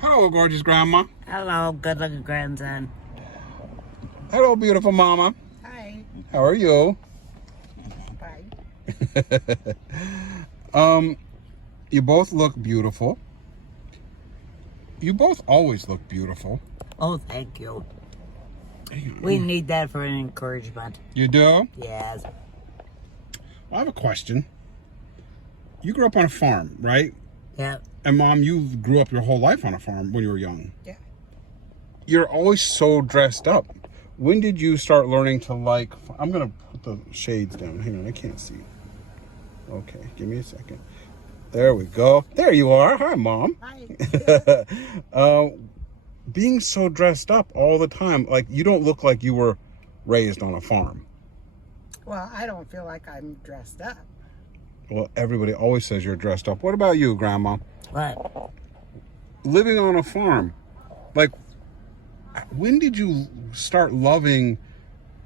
Hello, gorgeous grandma. Hello, good looking grandson. Hello, beautiful mama. Hi. How are you? Fine. You both look beautiful. You both always look beautiful. Oh, thank you. We need that for an encouragement. You do? Yes. I have a question. You grew up on a farm, right? Yeah. And Mom, you grew up your whole life on a farm when you were young. Yeah. You're always so dressed up. When did you start learning to like... I'm going to put the shades down. Hang on, I can't see. Okay, give me a second. There we go. There you are. Hi, Mom. Hi. Being so dressed up all the time, like you don't look like you were raised on a farm. Well, I don't feel like I'm dressed up. Well, everybody always says you're dressed up. What about you, Grandma? What? Living on a farm, like, when did you start loving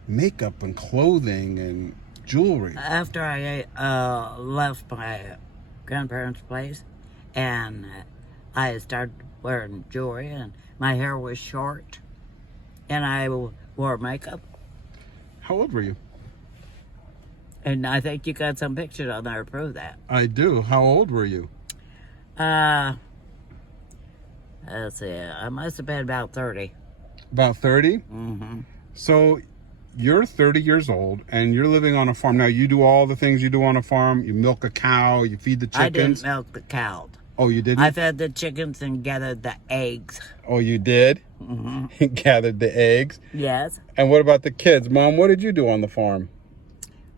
makeup and clothing and jewelry? After I left my grandparents' place, and I started wearing jewelry, and my hair was short, and I wore makeup. How old were you? And I think you got some pictures on there to prove that. I do. How old were you? Let's see, I must have been about 30. About 30? Mm-hmm. So you're 30 years old and you're living on a farm. Now you do all the things you do on a farm. You milk a cow, you feed the chickens. I didn't milk the cow. Oh, you didn't? I fed the chickens and gathered the eggs. Oh, you did? Mm-hmm. Gathered the eggs? Yes. And what about the kids? Mom, what did you do on the farm?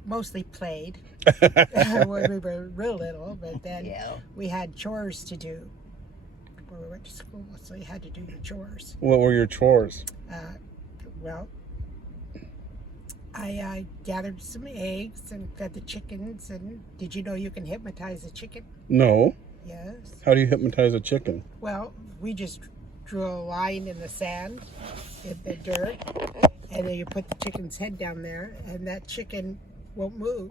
Mostly played when we were real little, but then we had chores to do when we went to school, so you had to do your chores. What were your chores? Well, I gathered some eggs and fed the chickens, and did you know you can hypnotize a chicken? No. Yes. How do you hypnotize a chicken? Well, we just drew a line in the sand, in the dirt, and then you put the chicken's head down there, and that chicken won't move.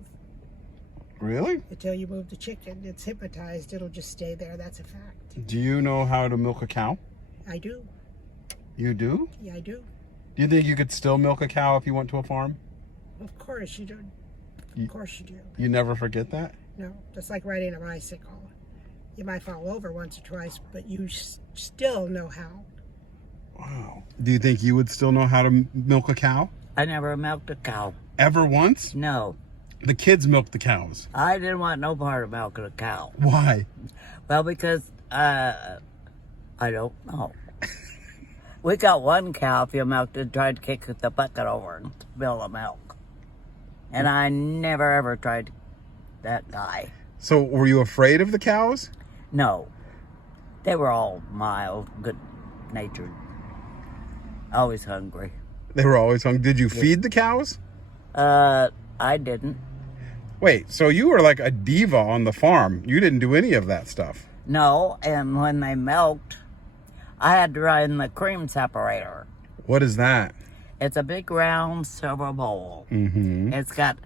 Really? Until you move the chicken. It's hypnotized. It'll just stay there. That's a fact. Do you know how to milk a cow? I do. You do? Yeah, I do. Do you think you could still milk a cow if you went to a farm? Of course you do. Of course you do. You never forget that? No, just like riding a bicycle. You might fall over once or twice, but you still know how. Wow. Do you think you would still know how to milk a cow? I never milked a cow. Ever once? No. The kids milk the cows. I didn't want no part of milking a cow. Why? Well, because, I don't know. We got one cow, if you milked it, tried to kick the bucket over and spill the milk. And I never ever tried that guy. So were you afraid of the cows? No. They were all mild, good-natured. Always hungry. They were always hungry. Did you feed the cows? I didn't. Wait, so you were like a diva on the farm. You didn't do any of that stuff. No, and when they milked, I had to run the cream separator. What is that? It's a big round silver bowl. Mm-hmm. It's got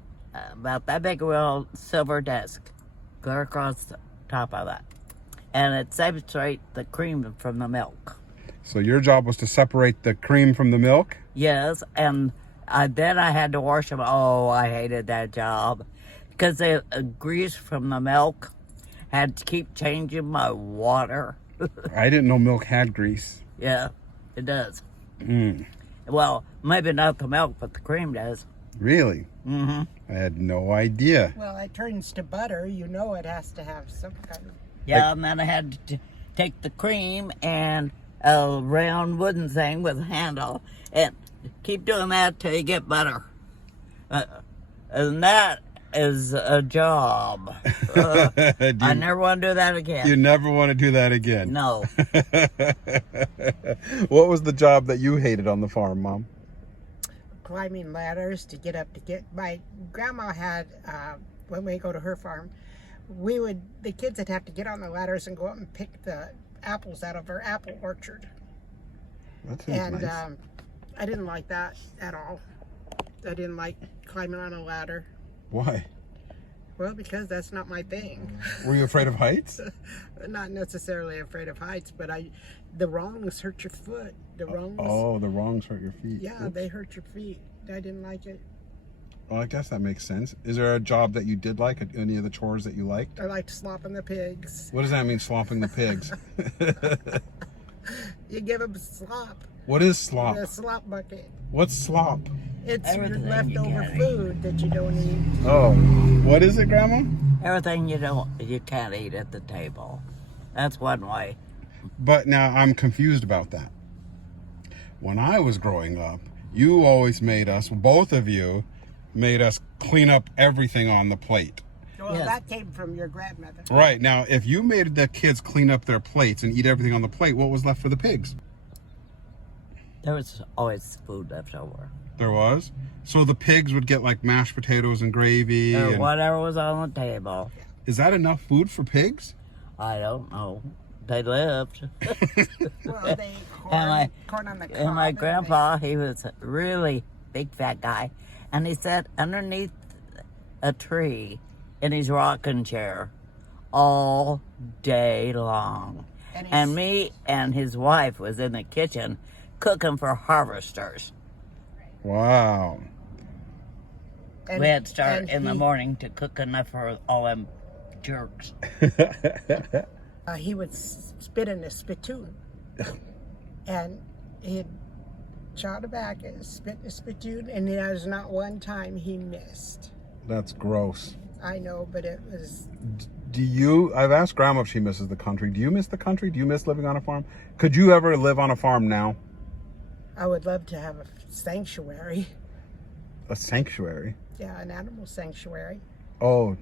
about that big real silver disc clear across the top of it. And it separates the cream from the milk. So your job was to separate the cream from the milk? Yes, and then I had to wash them. Oh, I hated that job. Because the grease from the milk had to keep changing my water. I didn't know milk had grease. Yeah, it does. Mm. Well, maybe not the milk, but the cream does. Really? Mm-hmm. I had no idea. Well, it turns to butter. You know it has to have some kind of... Yeah, and then I had to take the cream and a round wooden thing with a handle and keep doing that till you get butter. And that is a job. I never want to do that again. You never want to do that again? No. What was the job that you hated on the farm, Mom? Climbing ladders to get up to get... My grandma had, when we go to her farm, the kids would have to get on the ladders and go up and pick the apples out of her apple orchard. That sounds nice. I didn't like that at all. I didn't like climbing on a ladder. Why? Well, because that's not my thing. Were you afraid of heights? Not necessarily afraid of heights, but the wrongs hurt your foot. The wrongs. Oh, the wrongs hurt your feet. Yeah, Oops. they hurt your feet. I didn't like it. Well, I guess that makes sense. Is there a job that you did like? Any of the chores that you liked? I liked slopping the pigs. What does that mean, slopping the pigs? You give them slop. What is slop? The slop bucket. What's slop? It's your Everything you leftover can't eat. food that you don't eat. Oh, what is it, Grandma? Everything you can't eat at the table. That's one way. But now I'm confused about that. When I was growing up, you always made us, both of you, made us clean up everything on the plate. Well, Yes. that came from your grandmother. Right, now if you made the kids clean up their plates and eat everything on the plate, what was left for the pigs? There was always food left over. There was? So the pigs would get like mashed potatoes and gravy. Or And, whatever was on the table. is that enough food for pigs? I don't know. They lived. Well, they ate corn, corn on the cob. And my and grandpa, he was a really big fat guy. And he sat underneath a tree in his rocking chair all day long. And me and his wife was in the kitchen cooking for harvesters. Wow. and- We had to start and in the he- morning to cook enough for all them jerks. He would spit in a spittoon. And he'd shot it back and spit in a spittoon, and there was not one time he missed. That's gross. I know, but it was... I've asked Grandma if she misses the country. Do you miss the country? Do you miss living on a farm? Could you ever live on a farm now? I would love to have a sanctuary. A sanctuary? Yeah, an animal sanctuary. Oh,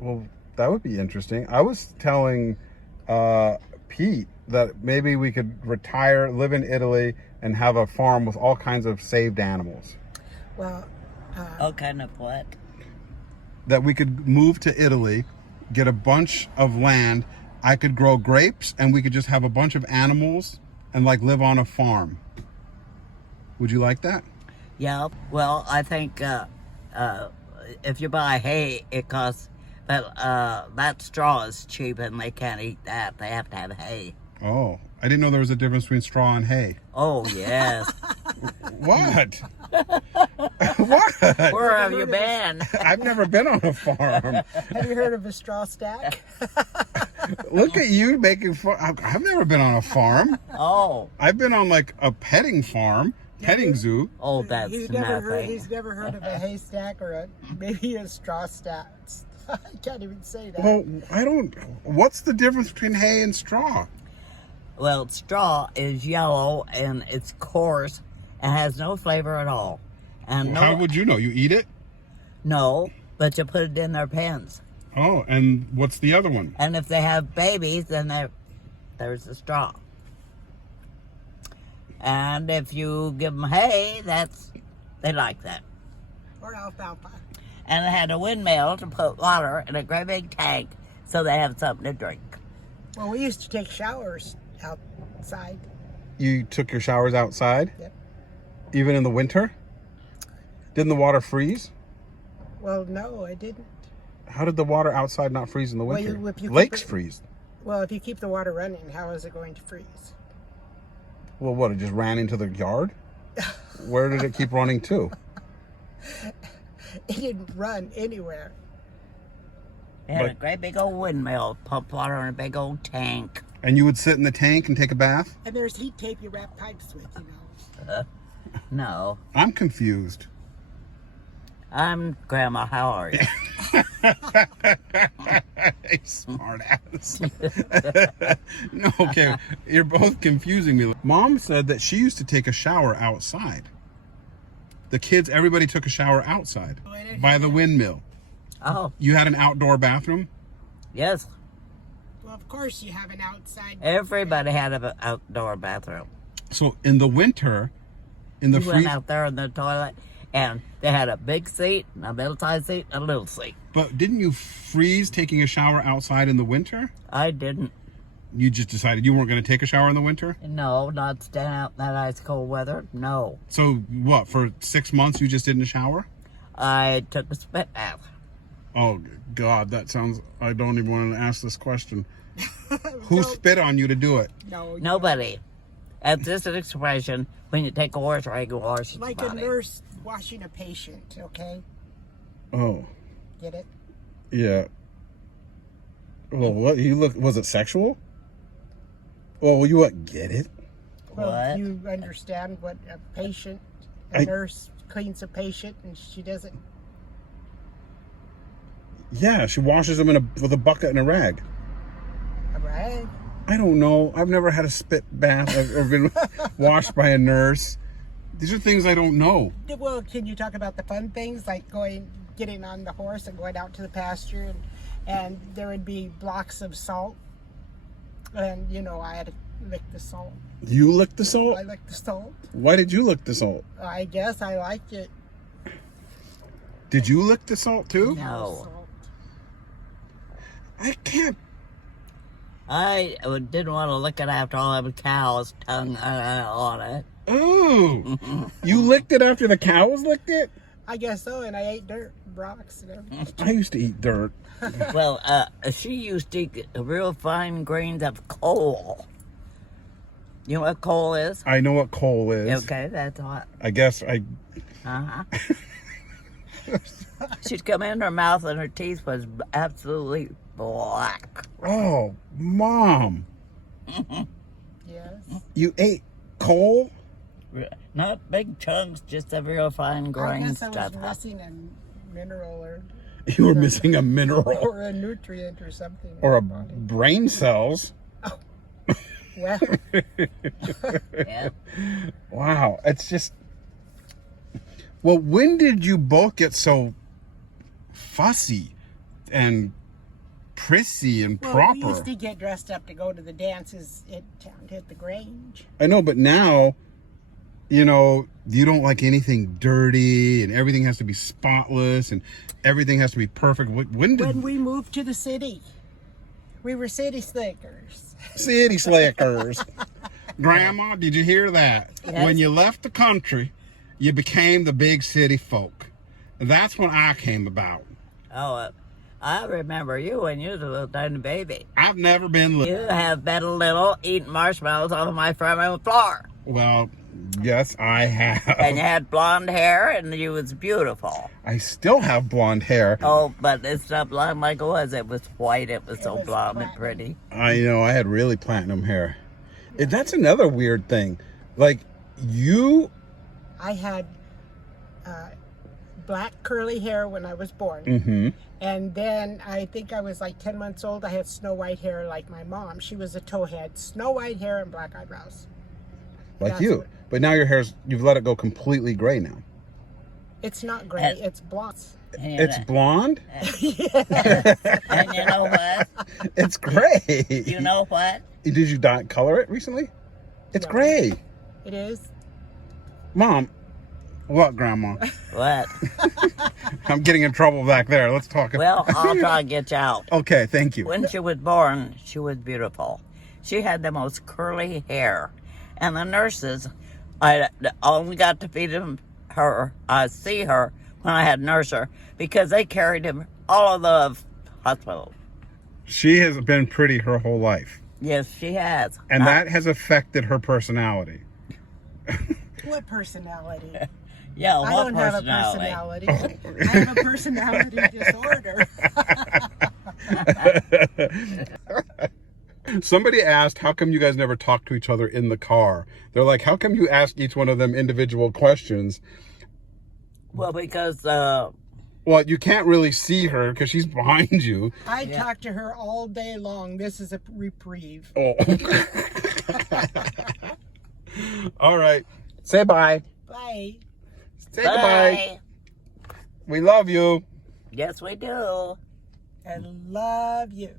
well, that would be interesting. I was telling Pete that maybe we could retire, live in Italy, and have a farm with all kinds of saved animals. Well, All kind of what? That we could move to Italy, get a bunch of land. I could grow grapes, and we could just have a bunch of animals and like live on a farm. Would you like that? Yeah, well, I think if you buy hay, it costs, but that straw is cheap and they can't eat that. They have to have hay. Oh, I didn't know there was a difference between straw and hay. Oh, yes. What? What? Where have you been? I've never been on a farm. have you heard of a straw stack? Look at you making fun. I've never been on a farm. Oh, I've been on like a petting farm, petting zoo. oh, that's He's nothing. never heard of a haystack or maybe a straw stack. I can't even say that. Well, what's the difference between hay and straw? Well, straw is yellow and it's coarse and has no flavor at all. And How would you know? You eat it? no, but you put it in their pens. Oh, and what's the other one? And if they have babies, then there's the straw. And if you give them hay, they like that. Or alfalfa. And it had a windmill to put water in a great big tank so they have something to drink. Well, we used to take showers outside. You took your showers outside? Yep. Even in the winter? Didn't the water freeze? Well, no, I didn't. How did the water outside not freeze in the Well, winter? if you keep Lakes it- freeze. Well, if you keep the water running, how is it going to freeze? Well, what, it just ran into the yard? Where did it keep running to? It didn't run anywhere. They had a But- great big old windmill, pump water in a big old tank. And you would sit in the tank and take a bath? And there's heat tape you wrap pipes with, you know. No. I'm confused. I'm Grandma, how are you? Smart ass. No, okay. You're both confusing me. Mom said that she used to take a shower outside. The kids, everybody took a shower outside by the windmill. Oh, You had an outdoor bathroom? yes. Well, of course you have an outside. Everybody had an outdoor bathroom. So in the winter, in the You went freeze, out there in the toilet, and they had a big seat, a middle-sized seat, and a little seat. but didn't you freeze taking a shower outside in the winter? I didn't. You just decided you weren't going to take a shower in the winter? No, not stand out in that ice cold weather. No. So what, for 6 months you just didn't shower? I took a spit bath. Oh, God, that sounds... I don't even want to ask this question. Who spit on you to do it? No, Nobody. That's just an expression when you take a horse ride, you wash its like body. a nurse washing a patient, okay? Oh, Get it? yeah. Well, what? You look... Was it sexual? Well, you what? Get it? Well, What? you understand what a patient, a I- nurse cleans a patient and she doesn't. Yeah, she washes them with a bucket and a rag. Right? I don't know. I've never had a spit bath. I've been washed by a nurse. These are things I don't know. Well, can you talk about the fun things like getting on the horse and going out to the pasture, and there would be blocks of salt, and I had to lick the salt. You licked the salt? I licked the salt. Why did you lick the salt? I guess I liked it. Did you lick the salt too? No. Salt. I can't. I didn't want to lick it after all the cow's tongue on it. Oh, you licked it after the cows licked it? I guess so, and I ate dirt, rocks, and everything. I used to eat dirt. Well, she used to eat real fine grains of coal. You know what coal is? I know what coal is. Okay, that's what. I guess I... Uh-huh. She'd come in her mouth and her teeth was absolutely black. Oh, Mom. Yes. You ate coal? Not big chunks, just the real fine I grain guess I was stuff. missing a mineral You were missing a mineral. or a nutrient or something. in Or my a body. brain cells. Well, Yeah. Wow, it's just... Well, when did you both get so fussy and prissy and well, we used proper? to get dressed up to go to the dances in town at the Grange. I know, but now, you don't like anything dirty and everything has to be spotless and everything has to be perfect. When did... When we moved to the city, we were city slickers. City slickers. Grandma, did you hear that? Yes. When you left the country, you became the big city folk. That's when I came about. Oh, I remember you when you was a little tiny baby. I've never been You have been a little eating marshmallows off of my front room floor. Well, yes, I have. And you had blonde hair and you was beautiful. I still have blonde hair. Oh, but it's not blonde like it was. It was white. It was so was blonde and platinum. pretty. I know, I had really platinum hair. That's another weird thing. Like, you... I had black curly hair when I was born. Mm-hmm. And then I think I was like 10 months old. I had snow white hair like my mom. She was a towhead. Snow white hair and black eyebrows. Like That's you. what- But now your hair's... You've let it go completely gray now. It's not gray. And- It's blonde. And, It's blonde? and you know what? It's gray. You know what? Did you color it recently? It's No. gray. It is. Mom. What, Grandma? What? I'm getting in trouble back there. Let's talk. Well, I'll try to get you out. Okay, thank you. When she was born, she was beautiful. She had the most curly hair. And the nurses, I only got to feed see her when I had nurse her because they carried him all of the hospital. She has been pretty her whole life. Yes, she has. And that has affected her personality. What personality? Yeah, I what don't have a personality? personality. I have a personality disorder. Somebody asked, how come you guys never talk to each other in the car? They're like, how come you ask each one of them individual questions? Well, because Well, you can't really see her because she's behind you. I Yeah. talk to her all day long. This is a reprieve. Oh. All right. Say bye. Bye. Say goodbye. We love you. Yes, we do. And love you.